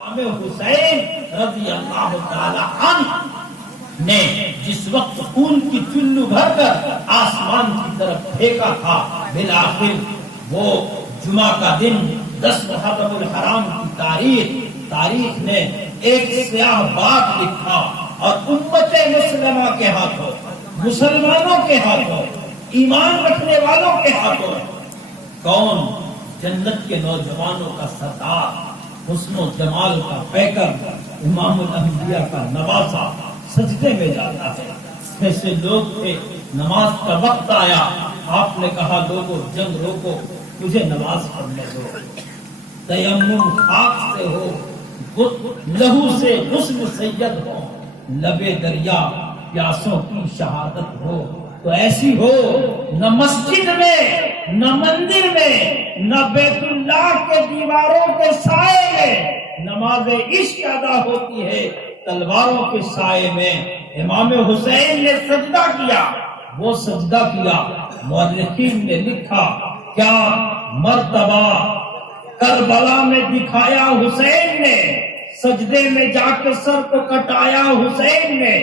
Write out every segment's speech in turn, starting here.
امام حسین رضی اللہ تعالی عنہ نے جس وقت خون کی چلو بھر کر آسمان کی طرف پھینکا تھا، بالآخر وہ جمعہ کا دن 10 محرم الحرام کی تاریخ نے ایک سیاہ باب لکھا اور امت مسلمہ کے ہاتھوں، مسلمانوں کے ہاتھوں، ایمان رکھنے والوں کے ہاتھوں کون جنت کے نوجوانوں کا سردار، حسن و جمال کا پیکر، امام الانبیاء کا نواسا سجدے میں جاتا ہے۔ ایسے لوگ تھے، نماز کا وقت آیا، آپ نے کہا لوگوں جنگ روکو، مجھے نماز پڑھنے دو۔ تیمم خاک سے ہو، لہو سے غسل سید ہو، لبے دریا پیاسوں کی شہادت ہو، تو ایسی ہو نہ مسجد میں، نہ مندر میں، نہ بیت اللہ کے دیواروں کے سائے میں نماز عشق ادا ہوتی ہے، تلواروں کے سائے میں۔ امام حسین نے سجدہ کیا، وہ سجدہ کیا، مورخین نے لکھا کیا مرتبہ کربلا میں دکھایا حسین نے، سجدے میں جا کے سر کو کٹایا حسین نے۔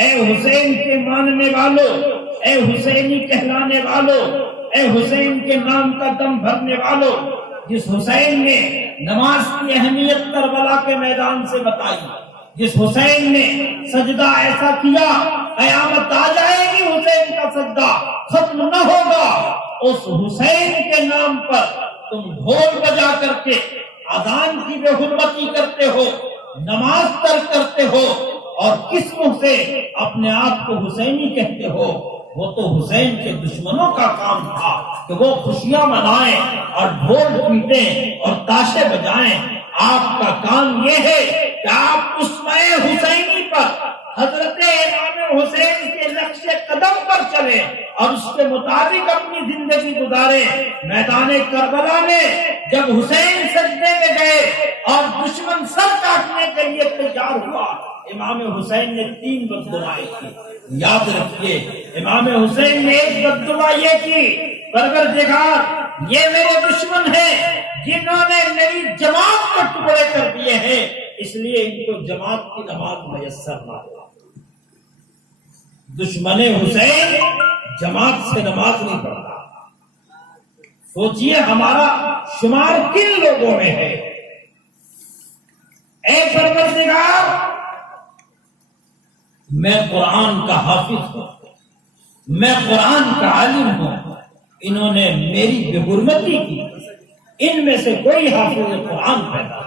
اے حسین کے ماننے والوں، اے حسینی کہلانے والوں، اے حسین کے نام کا دم بھرنے والوں، جس حسین نے نماز کی اہمیت کربلا کے میدان سے بتائی، جس حسین نے سجدہ ایسا کیا قیامت آ جائے گی حسین کا سجدہ ختم نہ ہوگا، اس حسین کے نام پر تم ڈھول بجا کر کے اذان کی بے حرمتی کرتے ہو، نماز ترک کرتے ہو، اور کس منہ سے اپنے آپ کو حسینی کہتے ہو؟ وہ تو حسین کے دشمنوں کا کام تھا کہ وہ خوشیاں منائیں اور ڈھول پیٹیں اور تاشے بجائیں۔ آپ کا کام یہ ہے کہ آپ اس نئے حسینی پر، حضرت امام حسین کے نقش قدم پر چلیں اور اس کے مطابق اپنی زندگی گزاریں۔ میدان کربلا میں جب حسین سجدے میں گئے اور دشمن سر کاٹنے کے لیے تیار ہوا، امام حسین نے 3 بددعائیں کی۔ یاد رکھیے، امام حسین نے ایک بددعا یہ کی، پروردگار یہ میرے دشمن ہیں جنہوں نے میری جماعت کو ٹکڑے کر دیے ہیں، اس لیے ان کو جماعت کی نماز میسر نہ ہو۔ دشمن حسین جماعت سے نماز نہیں پڑھتا۔ سوچئے ہمارا شمار کن لوگوں میں ہے۔ اے پروردگار میں قرآن کا حافظ ہوں، میں قرآن کا عالم ہوں، انہوں نے میری بے حرمتی کی، ان میں سے کوئی حافظ قرآن پیدا ہو۔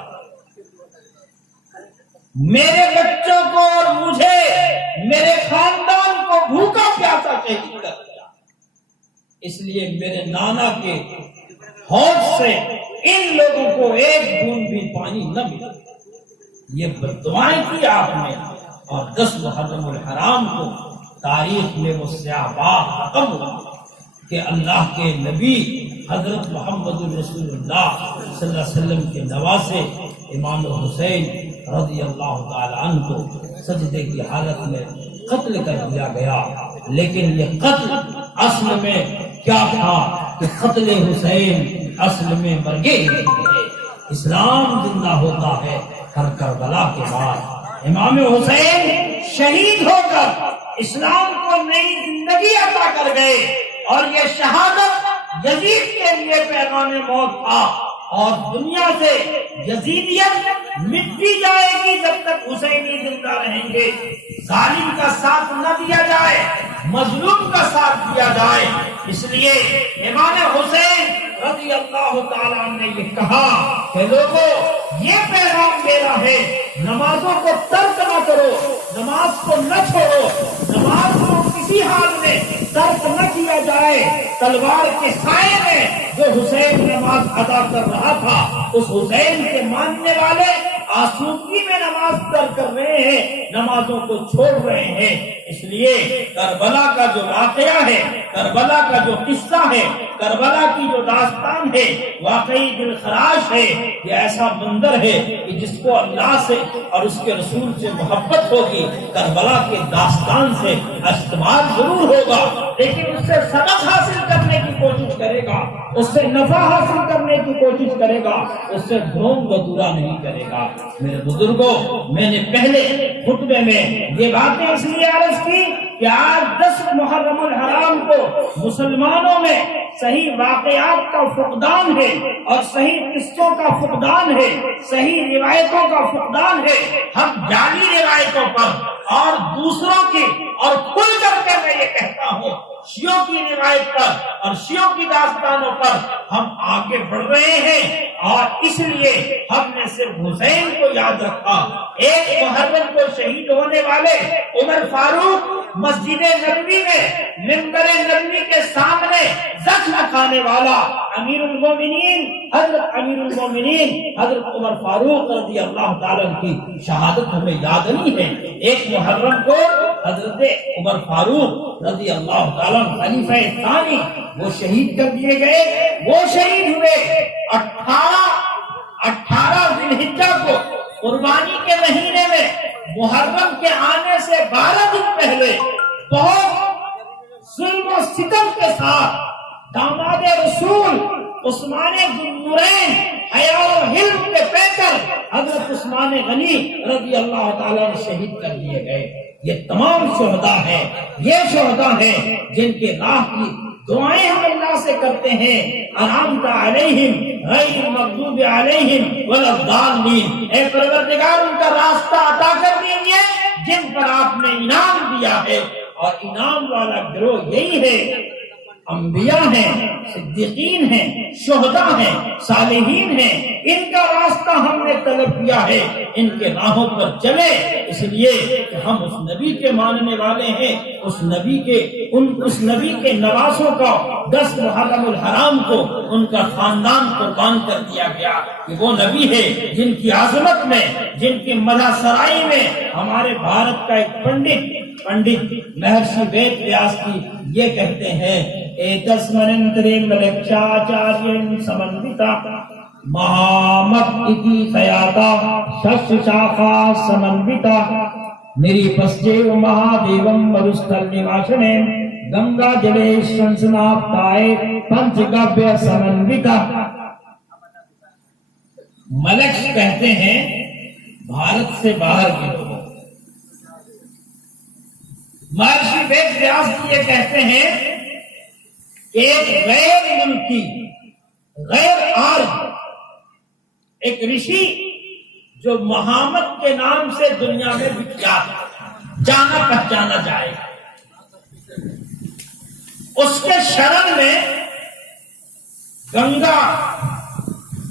میرے بچوں کو اور مجھے، میرے خاندان کو بھوکا پیاسا شہید کر دیا، اس لیے میرے نانا کے حوض سے ان لوگوں کو ایک بوند بھی پانی نہ ملا۔ یہ بددعائیں کی آپ نے، اور 10 محرم الحرام کو تاریخ میں وہ سیاہ باب ختم ہوا کہ اللہ کے نبی حضرت محمد رسول اللہ صلی اللہ علیہ وسلم کے نواسے امام حسین رضی اللہ تعالی عنہ کو سجدے کی حالت میں قتل کر دیا گیا۔ لیکن یہ قتل اصل میں کیا تھا کہ قتل حسین اصل میں مرگے ہے۔ اسلام زندہ ہوتا ہے ہر کربلا کے بعد۔ امام حسین شہید ہو کر اسلام کو نئی زندگی عطا کر گئے، اور یہ شہادت یزید کے لیے پیغام موت تھا، اور دنیا سے یزیدیت مٹتی جائے گی جب تک حسینی زندہ رہیں گے۔ ظالم کا ساتھ نہ دیا جائے، مظلوم کا ساتھ دیا جائے۔ اس لیے امام حسین رضی اللہ تعالیٰ نے یہ کہا کہ لوگوں یہ پیغام میرا ہے، نمازوں کو ترک نہ کرو، نماز کو نہ چھوڑو، نماز کو کسی حال میں ترک نہ کیا جائے۔ تلوار کے سائے میں جو حسین نماز ادا کر رہا تھا، اس حسین کے ماننے والے آسودگی میں نماز ترک کر رہے ہیں، نمازوں کو چھوڑ رہے ہیں۔ اس لیے کربلا کا جو واقعہ ہے، کربلا کا جو قصہ ہے، کربلا کی جو داستان ہے واقعی دل خراش ہے. یہ ایسا منظر ہے کہ جس کو اللہ سے اور اس کے رسول سے محبت ہوگی کربلا کے داستان سے استعمال ضرور ہوگا، لیکن اس سے سبق حاصل کرنے کی کوشش کرے گا، اس سے نفع حاصل کرنے کی کوشش کرے گا، اس سے دھوم بدورا نہیں کرے گا. میرے بزرگوں، میں نے پہلے خطبے میں یہ باتیں اس لیے عرض کی کہ آج 10 محرم الحرام کو مسلمانوں میں صحیح واقعات کا فقدان ہے اور صحیح قصوں کا فقدان ہے، صحیح روایتوں کا فقدان ہے. ہم جعلی روایتوں پر اور دوسروں کی اور کھل کر کے میں یہ کہتا ہوں شیعوں کی روایت پر اور شیعوں کی داستانوں پر ہم آگے بڑھ رہے ہیں، اور اس لیے ہم نے صرف حسین کو یاد رکھا. 1 محرم کو شہید ہونے والے عمر فاروق مسجد نبوی میں منبر نبوی کے سامنے زخم کھانے والا امیر المومنین حضرت عمر فاروق رضی اللہ تعالیٰ کی شہادت ہمیں یاد نہیں ہے. 1 محرم کو حضرت عمر فاروق رضی اللہ تعالیٰ خلیفہ ثانی وہ شہید کر دیے گئے. وہ شہید ہوئے 18 ذی الحجہ کو قربانی کے مہینے میں. محرم کے آنے سے 12 دن پہلے بہت ظلم و ستم کے ساتھ داماد رسول عثمان ذوالنورین حیا و حلم کے پیکر حضرت عثمان غنی رضی اللہ تعالیٰ نے شہید کر دیے گئے. یہ تمام شہداء ہیں، یہ شہداء ہیں جن کے راہ کی دعائیں ہم اللہ سے کرتے ہیں. انعامات علیہم غیر المغضوب علیہم ولا الضالین. اے پروردگار ان کا راستہ عطا کر دیجیے جن پر آپ نے انعام دیا ہے، اور انعام والا گروہ یہی ہے. انبیاء ہیں، صدیقین ہیں، شہداء ہیں، صالحین ہیں. ان کا راستہ ہم نے طلب کیا ہے، ان کے راہوں پر چلے، اس لیے کہ ہم اس نبی کے ماننے والے ہیں. اس نبی کے نواسوں کا 10 محرم الحرام کو ان کا خاندان قربان کر دیا گیا کہ وہ نبی ہے جن کی عظمت میں، جن کی مدح سرائی میں ہمارے بھارت کا ایک پنڈت مہرشی وید ویاس کی یہ کہتے ہیں ایتسمننترے ملکشاچاریہ سمنوتا مہامت اتی سیاتا شش شاخا سمنوتا نریپسجے مہادیوم مرستل نواشنے گنگا جلے شنسناپتائے پنچ گبیہ سمنوتا. ملک کہتے ہیں بھارت سے باہر کے لوگ. مہرشی وید ویاس یہ کہتے ہیں کہ ایک غیر ملکی غیر عارض ایک رشی جو مہامت کے نام سے دنیا میں وکھیات جانا پہچانا جائے، اس کے شرن میں گنگا